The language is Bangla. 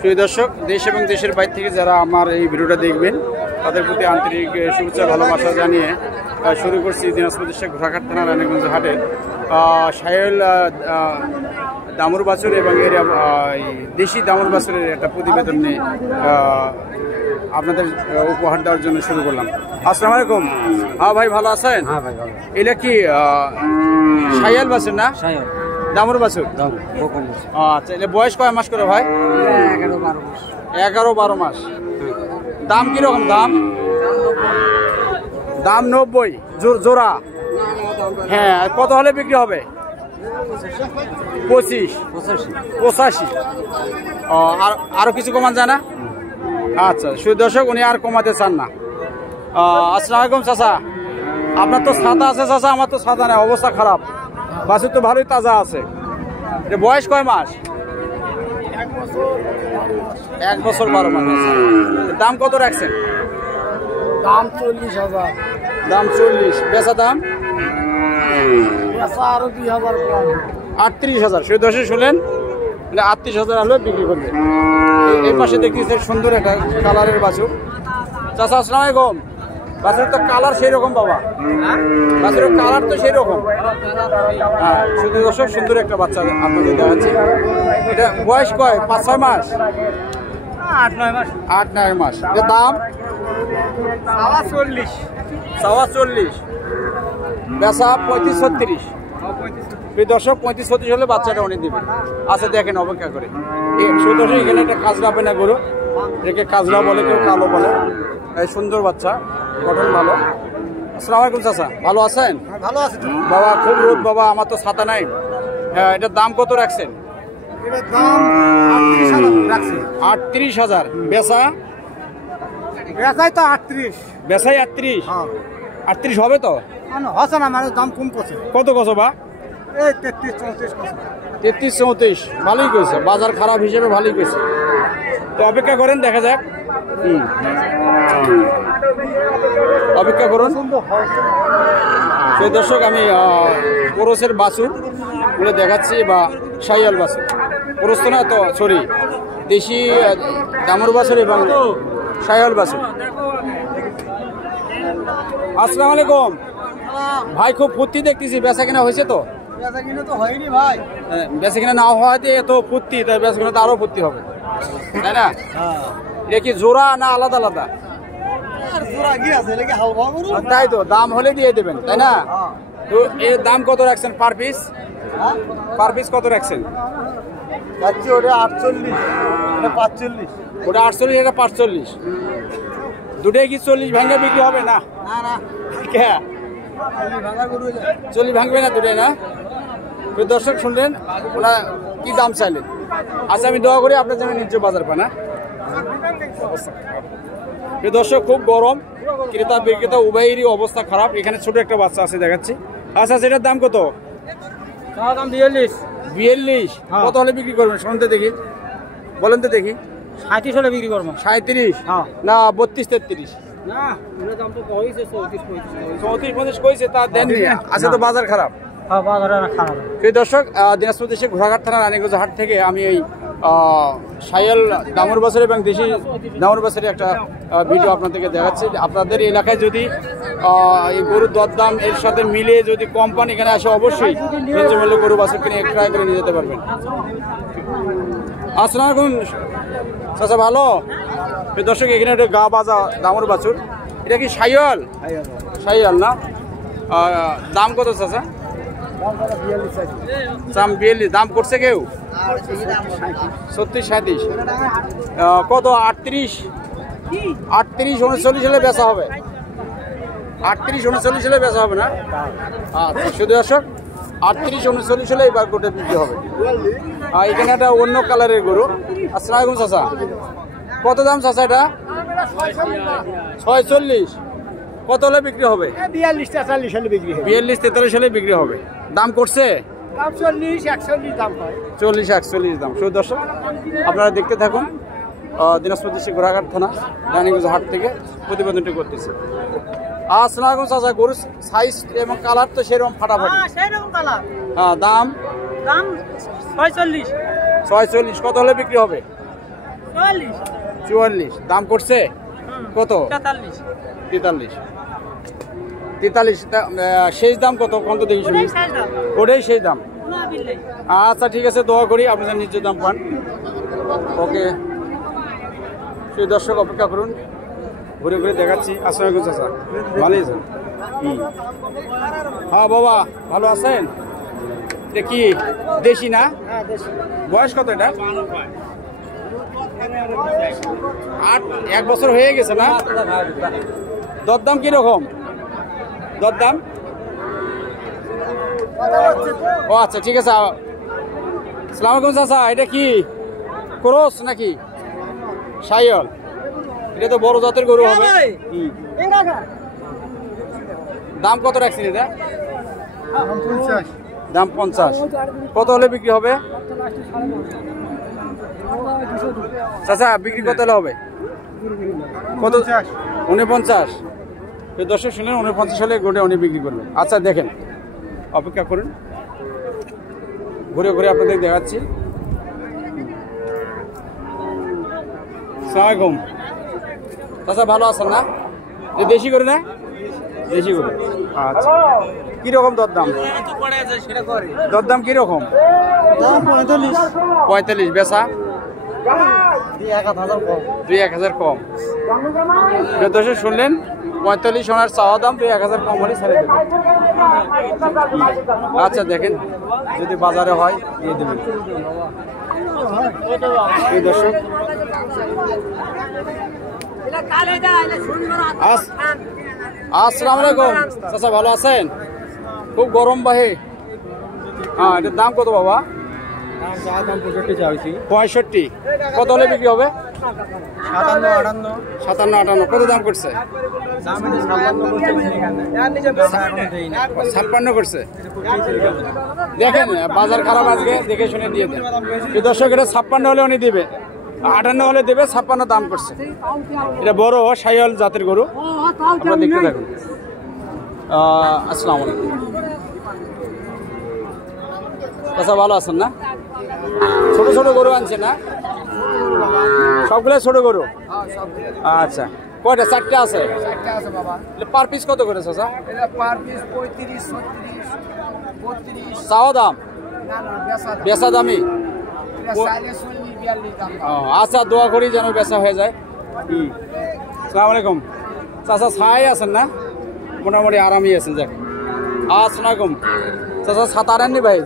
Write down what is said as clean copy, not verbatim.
প্রিয় দর্শক, দেশ এবং দেশের বাইরে থেকে যারা আমার এই ভিডিওটা দেখবেন তাদের প্রতি আন্তরিক শুভেচ্ছা ভালোবাসা জানিয়ে শুরু করছি দিনাজপুর ডিস্ট্রিক্ট ঘোড়াঘাট থানা রানীগঞ্জ হাটের সাহেল দামুর বাছুর এবং এর দেশি দামুর বাছুরের একটা প্রতিবেদন নিয়ে আপনাদের উপহার দেওয়ার জন্য শুরু করলাম। আসসালামু আলাইকুম। হ্যাঁ ভাই, ভালো আছেন? হ্যাঁ ভাই ভালো। এটা কি সাহেল বাছুর না? সাহেল দামুর বাছুর। আচ্ছা, এটা বয়স কয় মাস করে ভাই? 11-12 মাস। দাম কিরকম? দাম 90 জোড়া। হ্যাঁ, কত হলে বিক্রি হবে? 25-85। আরো কিছু কমান যায় না? আচ্ছা, দর্শক উনি আর কমাতে চান না। আসসালামু আলাইকুম চাচা, আপনার তো ছাতা আছে চাচা, আমার তো ছাতা নেই, অবস্থা খারাপ। বাছুর তো ভালোই তাজা আছে। বয়স কয় মাস? 1 বছর 12 মাস। দাম কত রাখছেন? দাম 40,000। দাম 40। বেচা দাম আরো 2,000 কম। 38,000। সেই দশে শুনলেন, 38,000 হলে বিক্রি করবে। এই পাশে দেখতেছে সুন্দর একটা কালারের বাছুর। চাচা আসসালামু আলাইকুম। বাছুরের তো কালার সেই রকম বাবা, বাছুরের কালার তো সেই রকম। হ্যাঁ, শুধু দর্শক সুন্দর একটা বাচ্চা আপনাদের দেখাচ্ছি। এটা বয়স কয়? 5-6 মাস? 8-9 মাস। এর দাম 40। বেচা 35-36। দর্শক 35-36 হলে বাচ্চাটা অনেক দিবে। আচ্ছা দেখেন, অপেক্ষা করে। দর্শক এখানে একটা কাজরা পেনা গরু, একে কাজরা বলে, কেউ কালো বলে। এই সুন্দর বাচ্চা, গঠন ভালো। আসসালামু আলাইকুম চাচা, ভালো আছেন? ভালো আছে বাবা। খুব রোদ বাবা, আমার তো ছাতা নাই। হ্যাঁ, এটার দাম কত রাখছেন? এটার দাম 38,000 রাখছি। 38,000। বেচা? বেচাই তো 38। বেচাই 38? হ্যাঁ। 38 হবে তো? হচ্ছে না, মানে দাম কম করছে। কত কত বা? এই 33-34 করছে। 33-34। ভালোই করেছে, বাজার খারাপ হিসেবে ভালোই করেছে। তো অপেক্ষা করেন, দেখা যাক। অপেক্ষা করুন। সেই দর্শক, আমি কোরসের বাছুর বলে দেখাচ্ছি, বা শাহিয়াল বাছুর। কোরস তো না, তো সরি, দেশি দামুর বাছুর এবং শাহিয়াল বাছুর। আসসালামু আলাইকুম ভাই, খুব ফুর্তি দেখতেছি। বেচা কিনা হয়েছে তো? বেচা কিনা তো হয়নি ভাই। বেচা কিনা না হওয়াতে এত ফুর্তি, তাই বেচা কিনা তো আরো ফুর্তি হবে, তাই না? এটা কি জোড়া না আলাদা আলাদা? তাই তো, দাম হলে দিয়ে দেবেন, তাই না? তো এর দাম কত রাখছেন পার পিস? পার পিস কত রাখছেন? ওটা 48, এটা 45। ওটা 48, এটা 45। দুটাই কি 40 ভাঙে বিক্রি হবে না? না, 40 ভাঙবে না দুটাই, না? তো দর্শক শুনলেন ওরা কি দাম চাইলেন। আচ্ছা, আমি দোয়া করি আপনার জন্য নিজ বাজার পান। দর্শক, খুব গরম, ক্রেতা বিক্রেতা উভয়েরই অবস্থা খারাপ। এখানে ছোট একটা বাচ্চা আছে, দেখাচ্ছি। আচ্ছা, সেটার দাম কত? দাম 42। কত হলে বিক্রি করবেন? শুনতে দেখি, বলেন তো দেখি। 37 হলে বিক্রি করবো। 37 না 32-33? না, ওটা দাম তো কইছে 34-35। 34-35 কইছে, তা দেননি। আচ্ছা, তো বাজার খারাপ। হ্যাঁ, বাজার খারাপ। প্রিয় দর্শক, দিনাজপুর ডিস্ট্রিক্ট ঘোড়াঘাট থানা রানীগঞ্জ হাট থেকে আমি এই শাহিয়াল দামুর বাছুর এবং দেশি দামুর বাছুরের একটা ভিডিও আপনাদেরকে দেখাচ্ছি। আপনাদের এলাকায় যদি এই গরুর দরদাম এর সাথে মিলে যদি কোম্পানি এখানে আসে, অবশ্যই ন্যায্য মূল্যে গরু বাছুর কিনে ক্রয় করে নিয়ে যেতে পারবেন। আসসালামু আলাইকুম চাচা, ভালো? প্রিয় দর্শক, এখানে একটা গা বাজা দামুর বাছুর। এটা কি শাহিয়াল? শাহিয়াল না? দাম কত চাচা? দাম 42। দাম করছে কেউ? 36-37। কত? 38-39 হলে বেচা হবে? 38-39 হলে বেচা হবে না? আচ্ছা, শুধু দর্শক 38-39 হলে এবার গোটা বিক্রি হবে। এখানে একটা অন্য কালারের গরু। আসসালামু আলাইকুম চাচা, কত দাম চাচা এটা? 46। কত হলে বিক্রি হবে? 42-43 হলে বিক্রি হবে। 42-43 হলে বিক্রি হবে। দাম করছে? দাম 40-41 দাম হয়। 40-41 দাম। শুধু দর্শক, আপনারা দেখতে থাকুন। দিনাজপুর ডিস্ট্রিক্ট ঘোড়াঘাট থানা রানীগঞ্জ হাট থেকে প্রতিবেদনটি করতেছে। আসসালামু আলাইকুম চাচা, গরুর সাইজ এবং কালার তো সেরকম ফাটাফাটি। হ্যাঁ, দাম 46। 46। কত হলে বিক্রি হবে? 44 দাম করছে কত? 43 শেষ দাম কত? কত দেখি শুনি, ওটাই শেষ দাম। আচ্ছা ঠিক আছে, দোয়া করি আপনাদের ন্যায্য দাম পান। ওকে, সেই দর্শক অপেক্ষা করুন, ঘুরে ঘুরে দেখাচ্ছি। আসসালামু আলাইকুম চাচা, ভালো আছেন? হ্যাঁ বাবা, ভালো আছেন? এটা কি দেশি না? বয়স কত এটা? 1 বছর হয়ে গেছে না? দরদাম কিরকম? দরদাম? ও আচ্ছা ঠিক আছে। আসসালামু আলাইকুম চাচা, এটা কি ক্রস নাকি শাইওয়াল? এটা তো বড় জাতের গরু হবে। দাম কত রাখছেন এটা? দাম 50। কত হলে বিক্রি হবে চাচা? বিক্রি কত হলে হবে? কত? 49। দর্শক শুনলেন, 49 হলে গোটে উনি বিক্রি করবেন। আচ্ছা দেখেন, অপেক্ষা করুন, ঘুরে ঘুরে আপনাদের দেখাচ্ছি। আসসালামু আলাইকুম চাচা, ভালো আছেন না? দেশি গরু না? দেশি গরু। আচ্ছা, কিরকম দরদাম? দরদাম কিরকম? 45। বেচা 2-1000 কম। দর্শক শুনলেন, 45 সোনার চাওয়া দাম, 2-1000 কম হলে ছেড়ে দেবেন। আচ্ছা দেখেন, যদি বাজারে হয় দিয়ে দেবেন। এই দর্শক, আসসালামু আলাইকুম চাচা, ভালো আছেন? খুব গরম বাহে। হ্যাঁ, এটার দাম কত বাবা? 65। কত হলে বিক্রি হবে? 57-58। কত দাম করছে? 56 করছে। দেখেন বাজার খারাপ, আজকে দেখে শুনে দিয়ে দেন। দর্শক, এটা 56 হলে উনি দিবে, 58 হলে দেবে, 56 দাম করছে। এটা বড় শাইওয়াল জাতের গরু, আপনারা দেখতে থাকুন। আসসালামু আলাইকুম চাচা, ভালো আছেন না? ছোট ছোট গরু আনছে না? সবগুলো ছোট গরু? আচ্ছা, কয়টা? 4টে আছে। পার পিস কত করে চাচা? চাওয়া দাম, বেচা দামি? আচ্ছা, দোয়া করি যেন বেচা হয়ে যায়। আসসালামু আলাইকুম চাচা, ছাই আছেন না? মোটামুটি আরামই আছেন। যাক, আসসালামু আলাইকুম চাচা, ছাতা আনেননি ভাই?